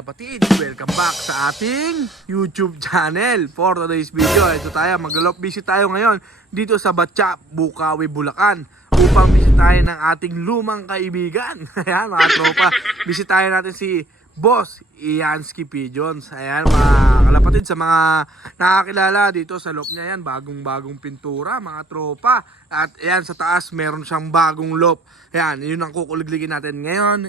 kalapatid, welcome back sa ating YouTube channel. For today's video, ito tayo, visit tayo ngayon dito sa Batcha, Bukawi, Bulacan upang bisitahin ng ating lumang kaibigan. Ayan mga tropa, bisitahin natin si Boss Iansky Pigeons. Ayan mga kalapatid, sa mga nakakilala dito sa loob niya, yan bagong pintura mga tropa. At ayan sa taas meron siyang bagong loop. Ayan, yun ang kukuligligin natin ngayon.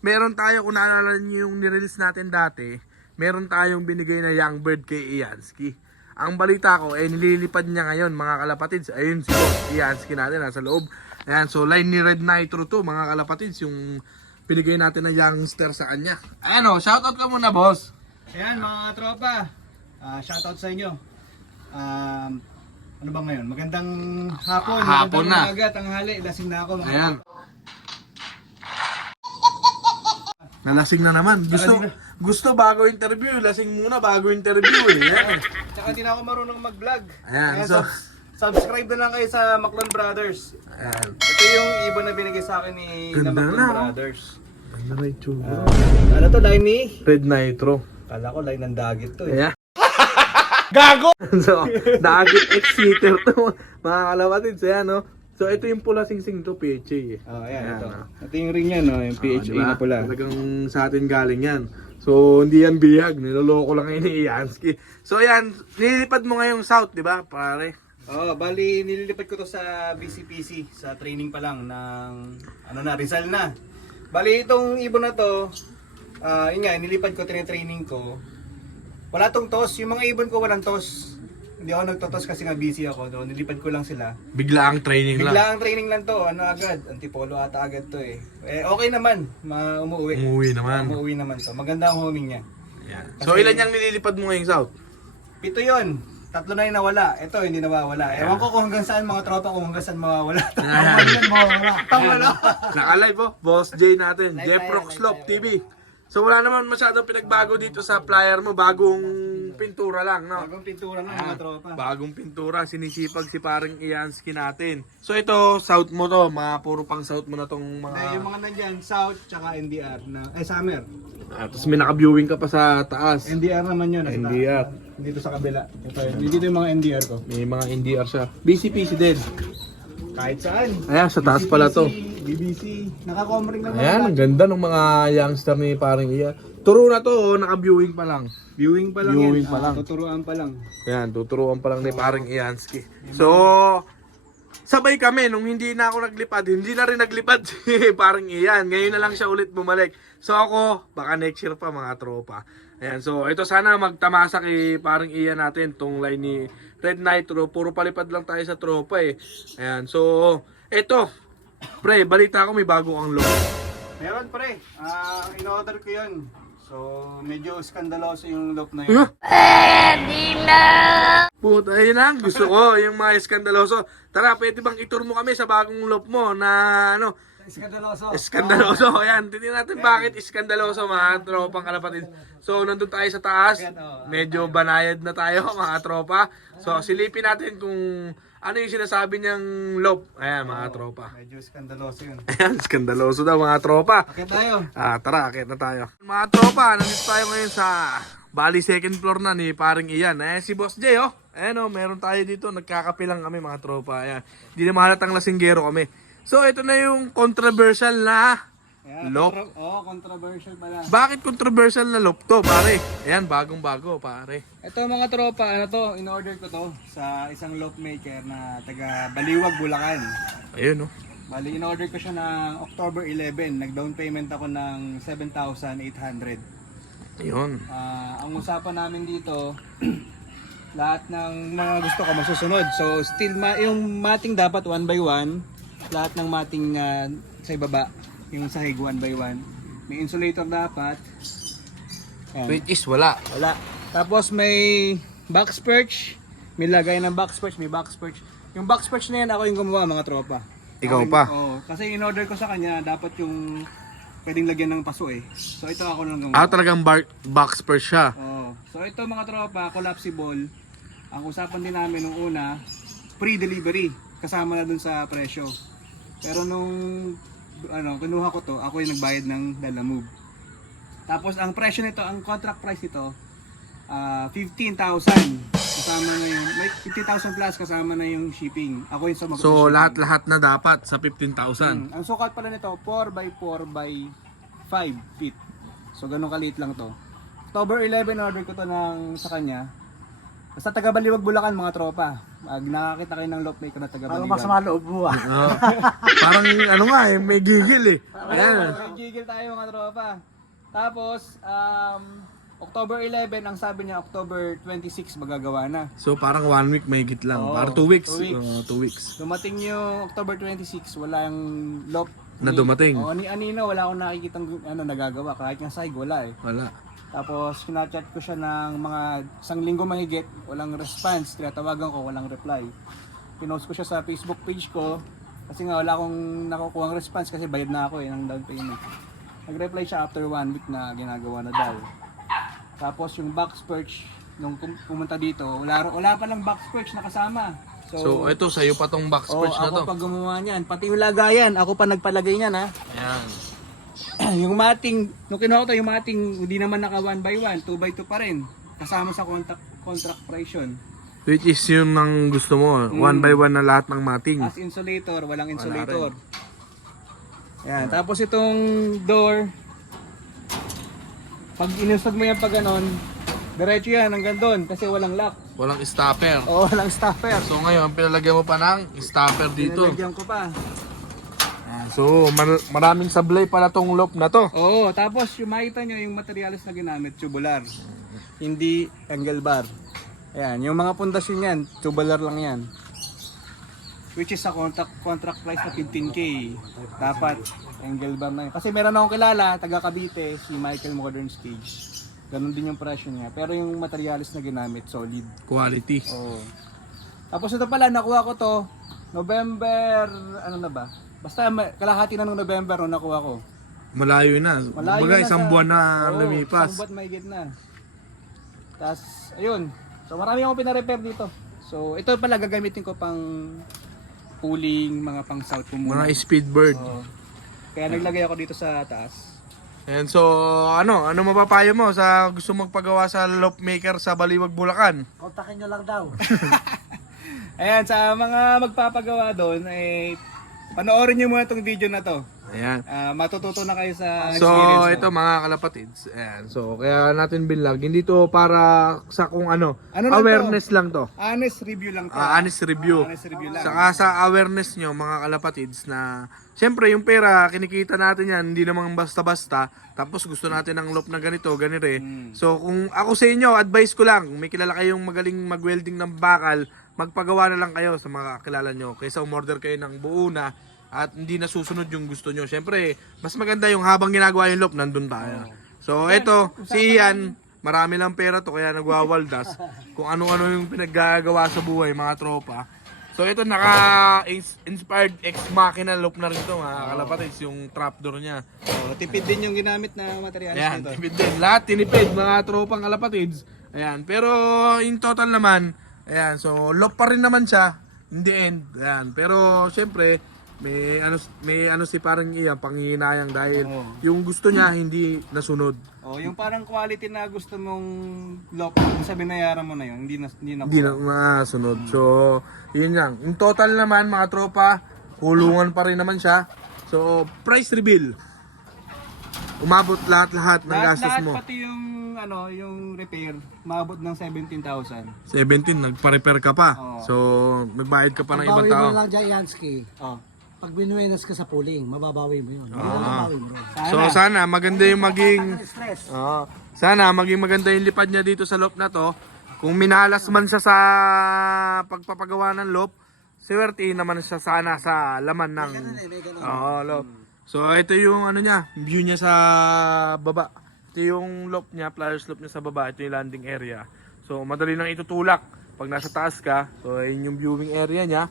Meron tayo, kung naalala niyo yung nirelease natin dati, meron tayong binigay na young bird kay Iansky. Ang balita ko, nililipad niya ngayon mga kalapatids. Ayun si Boss Iansky natin, nasa loob. Ayan, so line ni Red Nitro to mga kalapatids, yung pinigay natin na youngster sa kanya. Ayan o, shoutout ka muna boss. Ayan mga tropa, shoutout sa inyo. Ano ba ngayon? Magandang hapon, Hapon magandang na. umaga, tanghali, lasing na ako. Ayan. Nalasing na naman. Gusto bago interview, lasing muna bago interview eh. Ayan. Tsaka hindi na ako marunong mag-vlog. Ayan, so subscribe na lang kayo sa Maclon Brothers. ayan. Ito yung ibon na binigay sa akin ni Ganda Maclon na, oh. Brothers. Ano na itsura? Ano to, line ni? Red Nitro. Kala ko line ng dagit to eh. Ayan. Gago! So, dagit ex-seater to mga kalapatids. Ayan no. So ito yung pula sing-sing to, PHA eh. Oh, ayan, Ayan, ito. oh. Ito yung ring niya, no? Yung PHA diba? na pula. Talagang sa atin galing yan. So hindi yan bihag, niloloko lang ngayon ni Iansky. So ayan, nililipad mo ngayong south, di ba pare? Oh, bali nililipat ko to sa BCPC, sa training pa lang ng Rizal na. Bali itong ibon na to, yun nga, nilipad ko, training ko. Wala tong toss, yung mga ibon ko walang toss. Hindi ako nagtotos kasi nga busy ako, no? Nilipad ko lang sila. Bigla ang training lang. Bigla ang training lang to, agad, antipolo ata agad to eh. Okay naman, umuwi. Umuwi naman. Umuwi naman to, maganda ang homing niya. Ayan. So ilan yung nililipad mo ngayong south? 7 yun. 3 na yung nawala. Ito, hindi nawawala. Ewan ko kung hanggang saan mga tropa, kung hanggang saan mawawala. Tawala. Naka-live po, Boss J natin, Live Jeffrox tayo, Slope TV. live So wala naman masyadong pinagbago dito sa flyer mo, bagong pintura lang, no? Bagong pintura ng mga tropa. Bagong pintura, sinisipag si parang Iansky natin. So ito, south mo to, mga puro pang south mo na tong Yung mga... mga nandyan, South, tsaka NDR na, Summer. Tapos may naka-viewing ka pa sa taas. NDR naman yun. NDR. Dito sa kabila. Ito yun. Dito yung mga NDR ko. May mga NDR siya. BCPC din. Kahit saan. Ayan, sa taas pala to. BBC. Naka-comring na Ayan, ang ganda ng mga youngster ni parang Ian. Turo na to, oh, naka-viewing pa lang. Viewing pa lang Viewing yan. pa lang. Tuturuan pa lang. Ayan, tuturuan pa lang ni parang Iansky. So, sabay kami, nung hindi na ako naglipad, hindi na rin naglipad si parang Ian. Ngayon na lang siya ulit bumalik. So ako, baka next year pa mga tropa. Ayan, so ito sana magtamasa kay parang Ian natin, tong line ni Red Nitro. Puro palipad lang tayo sa tropa eh. Ayan, so ito, pre, balita ko may bago ang logo. Meron pre. In-order ko yun. So, medyo skandaloso yung look na yun. Puta, yun lang. Gusto ko yung mga eskandaloso. Tara, pwede bang itur mo kami sa bagong loop mo na ano? Skandaloso. Eskandaloso. Ayan, titignan natin bakit iskandaloso mga tropang kalapatid. So, nandun tayo sa taas. Medyo banayad na tayo mga tropa. So, silipin natin kung ano yung sinasabi niyang loop. Ayan, mga tropa. Medyo skandaloso yun. Ayan, iskandaloso daw mga tropa. Akit tayo. Tara, akit na tayo. Mga tropa, nandito tayo ngayon sa Bali second floor na ni paring Ian. Si Boss J, oh. Ayan, oh, meron tayo dito. Nagkakape lang kami, mga tropa. Ayan. Hindi na mahalatang lasinggero kami. So, ito na yung controversial na loop. Controversial pala. Bakit controversial na loop to, pare? Ayan, bagong-bago, pare. Ito mga tropa, ano to, in-order ko to sa isang loop maker na taga Baliwag, Bulacan. Ayun, oh. Bali, in-order ko siya ng October 11. Nag-down payment ako ng 7,800. Ayun. Ang usapan namin dito, lahat ng mga gusto ko masusunod. So, still, yung mating dapat 1 by 1. Lahat ng mating sa ibaba, yung sahig 1 by 1. May insulator dapat. Ayan. Which is wala. Wala. Tapos may box perch. May lagay ng box perch, may box perch. Yung box perch na yan, ako yung gumawa mga tropa. Ikaw pa? Oo. Kasi in-order ko sa kanya, dapat yung pwedeng lagyan ng paso eh. So ito ako lang gumawa. Talagang box per siya. Oo. So ito mga tropa, collapsible. Ang usapan din namin nung una, pre-delivery. Kasama na dun sa presyo. Pero nung kinuha ko to, ako yung nagbayad ng Lalamove. Tapos ang presyo nito, ang contract price nito, 15,000. Kasama na yung, may 50,000 plus kasama na yung shipping. Ako yung sumagot. So, ng shipping. lahat-lahat na dapat sa 15,000. Ang sukat pala nito, 4x4x5 feet. So, ganun kaliit lang to. October 11, order ko to sa kanya. Basta taga Baliwag, Bulacan, mga tropa. Nakakita kayo ng lock maker na taga Parang Baliwag. masama loob mo ah. Parang ano nga eh, may gigil eh. Ayan. May gigil tayo mga tropa. Tapos, October 11, ang sabi niya, October 26 magagawa na. So, parang 1 week may higit lang. Oo, Parang 2 weeks. 2 weeks. 2 weeks. Dumating yung October 26, walang lock. Na dumating. Oo, ni Anino, wala akong nakikitang nagagawa. Kahit nga sahig, wala eh. Wala. Tapos, kinachat ko siya ng mga 1 linggo mahigit, walang response. Tinatawagan ko, walang reply. Pinost ko siya sa Facebook page ko, kasi nga wala akong nakukuhang response kasi bayad na ako eh, ng down payment. Nag-reply siya after 1 week na ginagawa na daw. Tapos yung box perch, nung pumunta dito, wala pa lang box perch na kasama. So, ito sa'yo pa tong box perch na to. ako pa gumawa niyan. Pati yung lagayan, ako pa nagpalagay niyan ha. Ayan. Yung mating, nung kinuha ko to, yung mating hindi naman naka 1x1, 2x2 pa rin. Kasama sa contract price yun. Which is yun ang gusto mo. 1 by 1 na lahat ng mating. As insulator, walang insulator. Yan, tapos itong door, pag inusog mo yan pag ganon, diretso yan hanggang doon kasi walang lock. Walang stopper. Oo, walang stopper. So ngayon, pinalagyan mo pa ng stopper dito. Pinalagyan ko pa. So, maraming sablay pala tong loop na to. Oo, tapos yung makita nyo yung materials na ginamit, tubular. Hindi angle bar. Ayan, yung mga pundasyon yan, tubular lang yan. Which is sa contract price na 15K. Dapat angle bar na yun. Kasi meron akong kilala, taga Cavite, si Michael Modern Stage. Ganon din yung presyo niya. Pero yung materials na ginamit, solid. Quality. Oo. Tapos ito pala, nakuha ko to November, ano na ba? Basta kalahati na nung November nung nakuha ko. Malayo na. Malayo Baga, na isang sa- buwan na Oo, lumipas. Isang buwan mahigit na. Tapos, ayun. So marami akong pina-repair dito. So ito pala gagamitin ko pang pooling, mga pang south po muna. Mga speedbird. Oo. Kaya naglagay ako dito sa taas. And so, ano mapapayo mo sa gusto magpagawa sa loop maker sa Baliwag, Bulacan? Kontakin nyo lang daw. Ayan, sa mga magpapagawa doon, panoorin nyo muna itong video na to. Ayan. Matututo na kayo sa So, experience mo. ito mga kalapatids. Ayan. So, kaya natin binlog. Hindi to para sa kung ano. Ano lang awareness lang to. Honest review lang to. Honest review. Honest review lang. Saka sa awareness nyo, mga kalapatids, na siyempre yung pera, kinikita natin yan, hindi naman basta-basta. Tapos gusto natin ng loop na ganito, ganire. So, kung ako sa inyo, advice ko lang, kung may kilala kayong magaling mag-welding ng bakal, magpagawa na lang kayo sa mga kakilala nyo. Kaysa umorder kayo ng buo na at hindi nasusunod yung gusto nyo. Siyempre, mas maganda yung habang ginagawa yung loop, nandun tayo. So, eto, si Ian, marami lang pera to, kaya nagwawaldas. Kung ano-ano yung pinaggagawa sa buhay, mga tropa. So, ito, naka-inspired ex-machina loop na rin to, mga kalapatids, yung trapdoor niya. Tipid din yung ginamit na materials Ayan, nito. tipid din. Lahat tinipid, mga tropang kalapatids. Ayan, pero in total naman, ayan, so loop pa rin naman siya in the end. Ayan, pero syempre, may ano si parang Iyan, panghihinayang dahil yung gusto niya hindi nasunod. Yung parang quality na gusto mong lock, kung sa binayaran mo na yun, hindi na Hindi na nasunod. So, yun lang. In total naman, mga tropa, hulungan pa rin naman siya. So, price reveal. Umabot lahat-lahat ng gastos lahat mo. pati yung repair, maabot ng 17,000. 17, nagpa-repair ka pa. Oo. So, magbayad ka pa ng ibang Babawi mo tao. lang dyan, Yansky. Oh. Pag binuenas ka sa pooling, mababawi mo yun. Mababawi mo rin. So, sana maganda yung maging... Stress. Sana maging maganda yung lipad niya dito sa loop na to. Kung minalas man siya sa pagpapagawa ng loop, swertihin naman siya sana sa laman ng loop. So ito yung ano niya, view niya sa baba. Ito yung loop niya, pliers loop niya sa baba. Ito yung landing area. So madali lang itutulak pag nasa taas ka. So yun yung viewing area niya.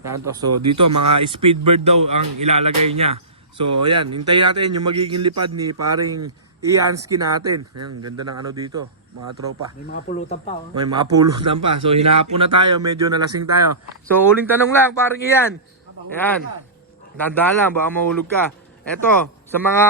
Yan to. So dito mga speedbird daw ang ilalagay niya. So ayan, hintayin natin yung magiging lipad ni paring Iansky natin. Ayan, ganda ng ano dito, mga tropa. May mga pulutan pa. Oh. May mga pulutan pa. So hinahapon na tayo, medyo nalasing tayo. So uling tanong lang, paring Ian. Ayan. Tandaan lang, baka mahulog ka. Eto, sa mga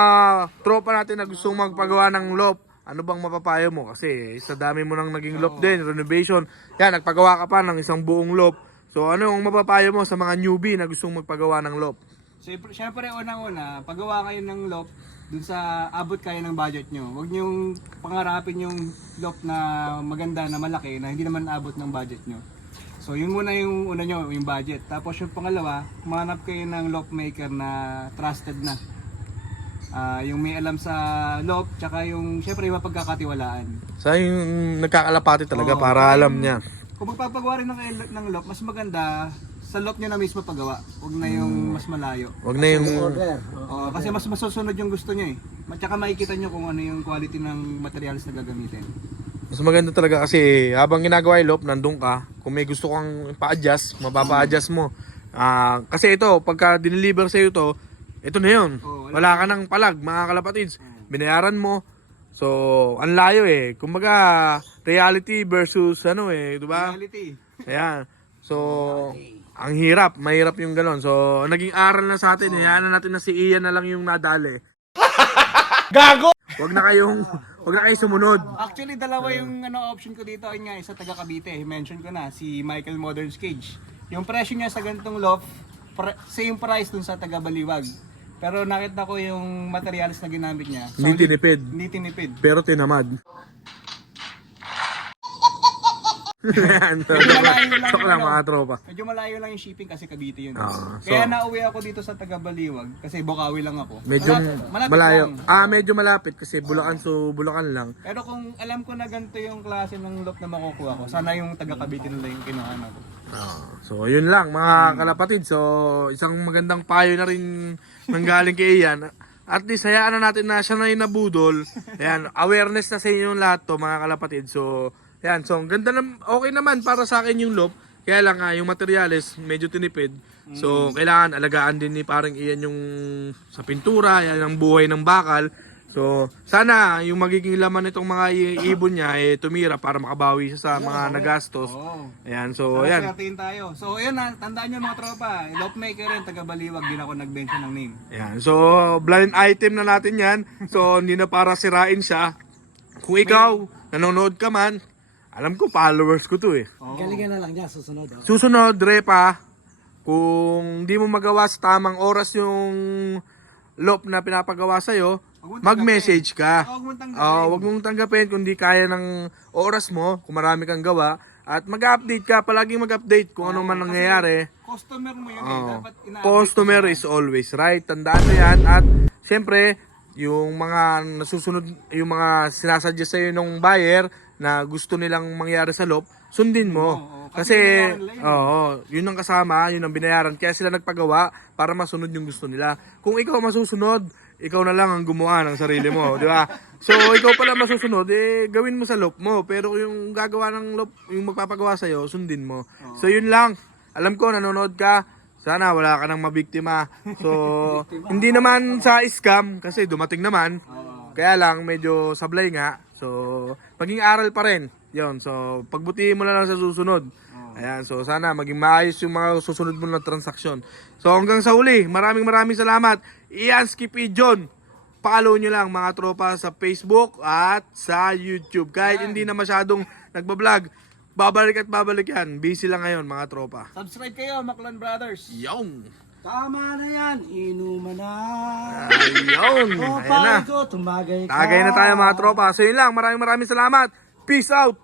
tropa natin na gustong magpagawa ng loft, ano bang mapapayo mo? Kasi sa dami mo nang naging loft din, renovation. Yan, nagpagawa ka pa ng isang buong loft. So ano yung mapapayo mo sa mga newbie na gustong magpagawa ng loft? Siyempre, unang-una, paggawa kayo ng loft, dun sa abot kayo ng budget nyo. Huwag nyong pangarapin yung loft na maganda, na malaki, na hindi naman abot ng budget nyo. So yun muna yung una nyo, yung budget. Tapos yung pangalawa, manap kayo ng loft maker na trusted na. Yung may alam sa loft, tsaka yung syempre yung mapagkakatiwalaan. Sa yung nagkakalapati talaga Oo, para alam niya. Kung magpapagawa rin ng loft, mas maganda sa loft nyo na mismo pagawa. Huwag na yung mas malayo. Wag na yung... Order. Kasi mas masusunod yung gusto nyo eh. Tsaka makikita nyo kung ano yung quality ng materials na gagamitin. Mas maganda talaga kasi habang ginagawa yung loft, nandun ka. Kung may gusto kang pa-adjust, mapapa-adjust mo. Kasi ito, pagka dineliver sa'yo ito na yun. Wala ka ng palag, mga kalapatids. Binayaran mo. So, ang layo eh. Kumbaga, reality versus di ba? Reality. Ayan. So, ang hirap. Mahirap yung ganon. So, naging aral na sa atin. Hayaan na natin na si Ian na lang yung nadali. Gago! Wag na kayong sumunod. Actually, dalawa yung option ko dito. Ayun nga, isa taga Cavite. Mention ko na, si Michael Modern Cage. Yung presyo niya sa ganitong loft, same price dun sa taga Baliwag. Pero nakita ko yung materials na ginamit niya. Hindi tinipid. Hindi tinipid. Pero tinamad. Ayan. Medyo malayo lang Joke lang yung mga tropa. Medyo malayo lang yung shipping kasi Cavite yun. So, Kaya nauwi ako dito sa taga Baliwag kasi Bukawi lang ako. medyo Malapit malayo. lang. Medyo malapit kasi Bulacan, so Bulacan lang. Pero kung alam ko na ganito yung klase ng loft na makukuha ko, sana yung taga Cavite nila yung kinuha ko. So, yun lang mga kalapatid. So, isang magandang payo na rin nanggaling kay Ian. At least, hayaan na natin na siya na yung nabudol. Ayan, awareness na sa inyo lahat to mga kalapatid. So, ayan. So, ganda na, okay naman para sa akin yung loft. Kaya lang yung materials medyo tinipid. So, kailangan alagaan din ni parang Ian yung sa pintura, yan ang buhay ng bakal. So, sana yung magiging laman nitong mga ibon niya tumira para makabawi siya sa mga nagastos. Ayan, so ayan. Swertein tayo. So, ayan na, tandaan nyo mga tropa. Loft maker rin, taga Baliwag, din ako nag-mention ng name. Ayan, so blind item na natin yan. So, hindi na para sirain siya. Kung ikaw, nanonood ka man, alam ko, followers ko to eh. Galingan na lang niya, susunod. Susunod, Repa, kung di mo magawa sa tamang oras yung loop na pinapagawa sa'yo, mag-message ka. Huwag mong tanggapin kung di kaya ng oras mo, kung marami kang gawa. At mag-update ka, palaging mag-update kung ano man nangyayari. Customer mo yun dapat ina-update. Customer is always right. Tandaan mo yan. At syempre, yung mga nasusunod, yung mga sinasuggest sa'yo ng buyer na gusto nilang mangyari sa loop, sundin mo. Kasi, yun ang kasama, yun ang binayaran. Kaya sila nagpagawa para masunod yung gusto nila. Kung ikaw masusunod, ikaw na lang ang gumawa ng sarili mo, di ba? So, ikaw pala masusunod, gawin mo sa loop mo. Pero yung gagawa ng loop, yung magpapagawa sa'yo, sundin mo. So, yun lang. Alam ko, nanonood ka. Sana wala ka nang mabiktima. So, hindi naman sa scam, kasi dumating naman. Kaya lang, medyo sablay nga. So, maging aral pa rin. Yun, so, pagbutihin mo na lang sa susunod. Ayan, so sana maging maayos yung mga susunod mo na transaksyon. So, hanggang sa uli, maraming salamat. Ian Skippy John. Follow nyo lang mga tropa sa Facebook at sa YouTube. Kahit hindi na masyadong nagbablog, babalik yan. Busy lang ngayon mga tropa. Subscribe kayo, Maclan Brothers. Yung! Tama na yan, inuman na. Ayun! Ayan na. Ko, tumagay ka. Tagay na tayo mga tropa. So yun lang, maraming salamat. Peace out!